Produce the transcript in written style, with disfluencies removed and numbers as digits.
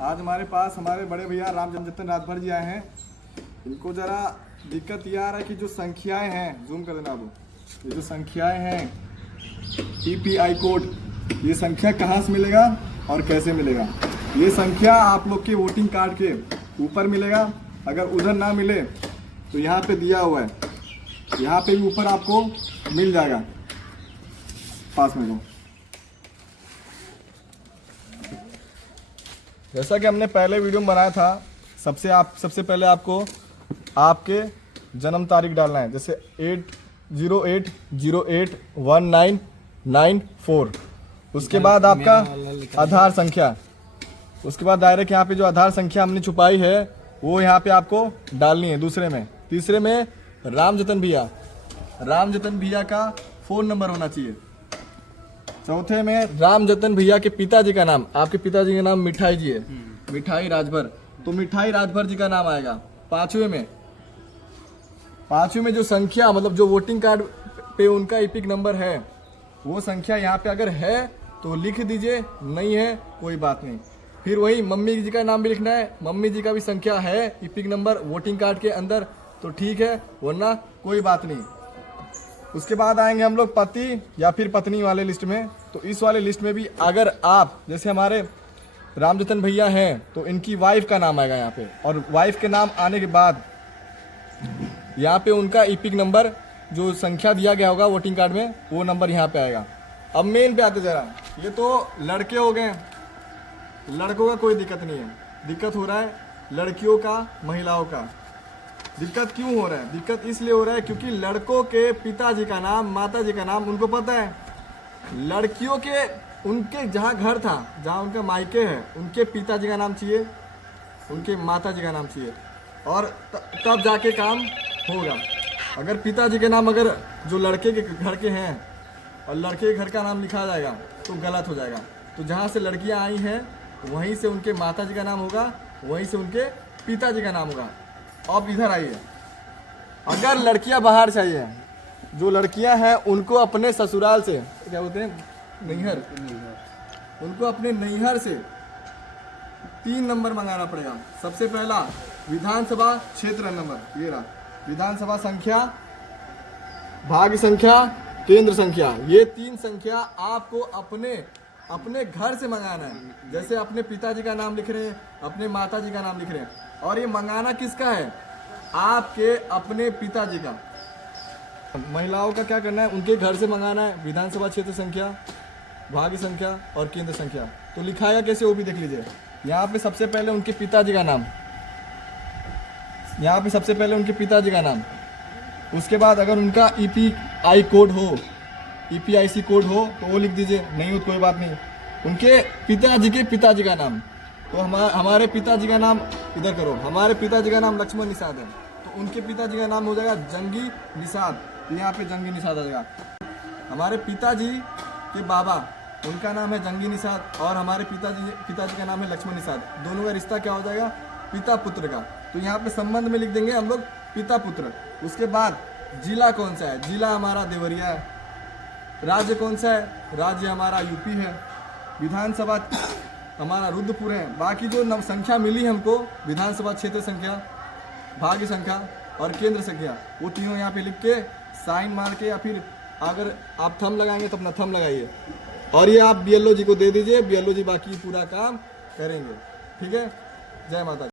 आज हमारे पास हमारे बड़े भैया रामजतन राजभर जी आए हैं। इनको ज़रा दिक्कत ये आ रहा है कि जो संख्याएं हैं, जूम कर देना आप, ये जो संख्याएं हैं EPI कोड, ये संख्या कहाँ से मिलेगा और कैसे मिलेगा। ये संख्या आप लोग के वोटिंग कार्ड के ऊपर मिलेगा। अगर उधर ना मिले तो यहाँ पे दिया हुआ है, यहाँ पे भी ऊपर आपको मिल जाएगा। पास में दो। जैसा कि हमने पहले वीडियो में बनाया था, सबसे पहले आपको आपके जन्म तारीख डालना है। जैसे 808081994। उसके बाद आपका आधार संख्या, उसके बाद डायरेक्ट यहाँ पे जो आधार संख्या हमने छुपाई है वो यहाँ पे आपको डालनी है दूसरे में। तीसरे में रामजतन भैया का फ़ोन नंबर होना चाहिए। चौथे में रामजतन भैया के पिताजी का नाम, आपके पिताजी का नाम मिठाई जी है, मिठाई राजभर, तो मिठाई राजभर जी का नाम आएगा। पांचवे में जो संख्या, मतलब जो वोटिंग कार्ड पे उनका इपिक नंबर है, वो संख्या यहाँ पे अगर है तो लिख दीजिए, नहीं है कोई बात नहीं। फिर वही मम्मी जी का नाम भी लिखना है, मम्मी जी का भी संख्या है इपिक नंबर वोटिंग कार्ड के अंदर तो ठीक है, वरना कोई बात नहीं। उसके बाद आएंगे हम लोग पति या फिर पत्नी वाले लिस्ट में। तो इस वाले लिस्ट में भी अगर आप, जैसे हमारे रामजतन भैया हैं तो इनकी वाइफ का नाम आएगा यहाँ पे, और वाइफ के नाम आने के बाद यहाँ पे उनका इपिक नंबर जो संख्या दिया गया होगा वोटिंग कार्ड में, वो नंबर यहाँ पे आएगा। अब मेन पे आते जरा, ये तो लड़के हो गए, लड़कों का कोई दिक्कत नहीं है। दिक्कत हो रहा है लड़कियों का, महिलाओं का। दिक्कत क्यों हो रहा है? दिक्कत इसलिए हो रहा है क्योंकि लड़कों के पिताजी का नाम, माताजी का नाम उनको पता है, लड़कियों के उनके जहाँ घर था, जहाँ उनका मायके है, उनके पिताजी का नाम चाहिए, उनके माताजी का नाम चाहिए, और तब जाके काम होगा। अगर पिताजी के नाम अगर जो लड़के के घर के हैं और लड़के के घर का नाम लिखा जाएगा तो गलत हो जाएगा। तो जहाँ से लड़कियाँ आई हैं वहीं से उनके माताजी का नाम होगा, वहीं से उनके पिताजी का नाम होगा। अब इधर आइए, अगर लड़कियां बाहर चाहिए, जो लड़कियां हैं उनको अपने ससुराल से, क्या बोलते हैं, नैहर, उनको अपने नैहर से 3 नंबर मंगाना पड़ेगा। सबसे पहला विधानसभा क्षेत्र नंबर, ये रहा विधानसभा संख्या, भाग्य संख्या, केंद्र संख्या, ये 3 संख्या आपको अपने घर से मंगाना है। जैसे अपने पिताजी का नाम लिख रहे हैं, अपने माताजी का नाम लिख रहे हैं, और ये मंगाना किसका है? आपके अपने पिताजी का। महिलाओं का क्या करना है? उनके घर से मंगाना है विधानसभा क्षेत्र संख्या, भाग्य संख्या और केंद्र संख्या। तो लिखाया कैसे वो भी देख लीजिए। यहाँ पे सबसे पहले उनके पिताजी का नाम, यहाँ पे सबसे पहले उनके पिताजी का नाम। उसके बाद अगर उनका EPI कोड हो, EPIC कोड हो तो वो लिख दीजिए, नहीं हो तो कोई बात नहीं। उनके पिताजी के पिताजी का नाम, तो हमारे पिताजी का नाम इधर करो, हमारे पिताजी का नाम लक्ष्मण निषाद है, तो उनके पिताजी का नाम हो जाएगा जंगी निषाद, तो यहाँ पे जंगी निषाद आ जाएगा। हमारे पिताजी के बाबा, उनका नाम है जंगी निषाद, और हमारे पिताजी का नाम है लक्ष्मण निषाद। दोनों का रिश्ता क्या हो जाएगा? पिता पुत्र का। तो यहाँ पे संबंध में लिख देंगे हम लोग पिता पुत्र। उसके बाद जिला कौन सा है? जिला हमारा देवरिया है। राज्य कौन सा है? राज्य हमारा UP है। विधानसभा हमारा रुद्रपुर है। बाकी जो संख्या मिली हमको, विधानसभा क्षेत्र संख्या, भाग्य संख्या और केंद्र संख्या, वो तीनों यहाँ पे लिख के साइन मार के, या फिर अगर आप थंब लगाएंगे तो अपना थंब लगाइए, और ये आप BLO जी को दे दीजिए। BLO जी बाकी पूरा काम करेंगे। ठीक है, जय माता।